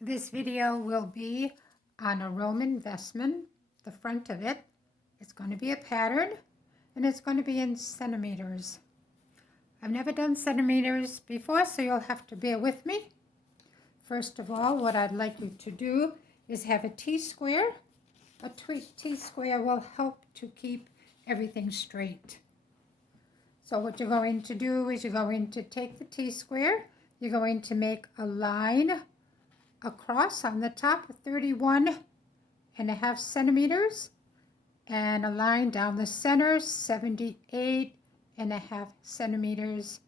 This video will be on a Roman vestment, the front of it. It's going to be a pattern, and it's going to be in centimeters. I've never done centimeters before, so you'll have to bear with me. First of all, what I'd like you to do is have a T-square. A T-square will help to keep everything straight. So what you're going to do is you're going to take the T-square, you're going to make a line across on the top of 31.5 centimeters and a line down the center 78.5 centimeters.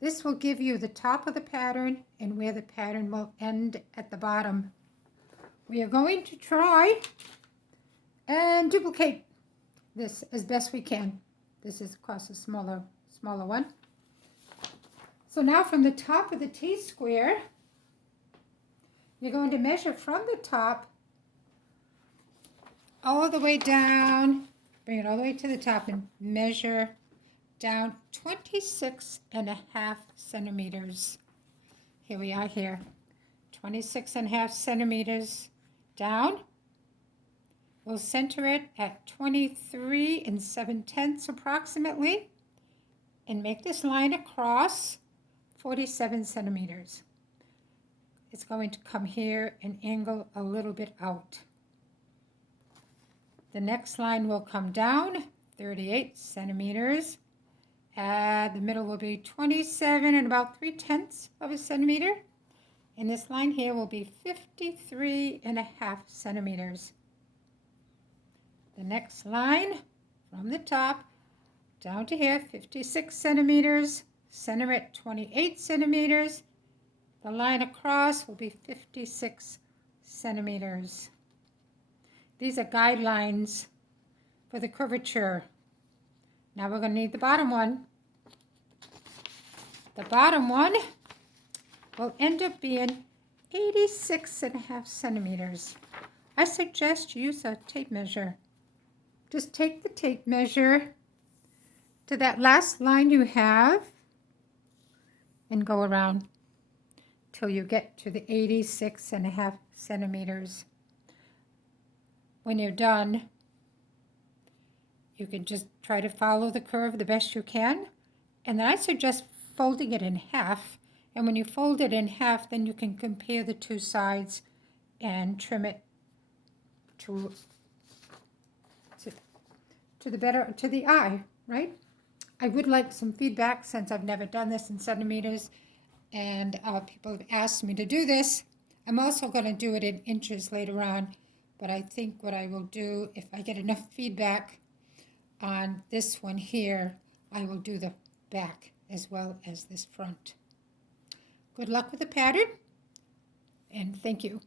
This will give you the top of the pattern and where the pattern will end at the bottom. We are going to try and duplicate this as best we can. This is of course a smaller one. So now from the top of the T-square, you're going to measure from the top all the way down, bring it all the way to the top and measure down 26.5 centimeters. Here we are here, 26.5 centimeters down. We'll center it at 23 7/10 approximately and make this line across 47 centimeters. It's going to come here and angle a little bit out. The next line will come down 38 centimeters. The middle will be 27 and about 3/10 of a centimeter. And this line here will be 53.5 centimeters. The next line from the top down to here, 56 centimeters. Center at 28 centimeters. The line across will be 56 centimeters. These are guidelines for the curvature. Now we're going to need the bottom one. The bottom one will end up being 86.5 centimeters. I suggest you use a tape measure. Just take the tape measure to that last line you have and go around till you get to the 86.5 centimeters. When you're done, you can just try to follow the curve the best you can. And then I suggest folding it in half. And when you fold it in half, then you can compare the two sides and trim it to the eye, right? I would like some feedback since I've never done this in centimeters, and people have asked me to do this. I'm also going to do it in inches later on, but I think what I will do, if I get enough feedback on this one here, I will do the back as well as this front. Good luck with the pattern, and thank you.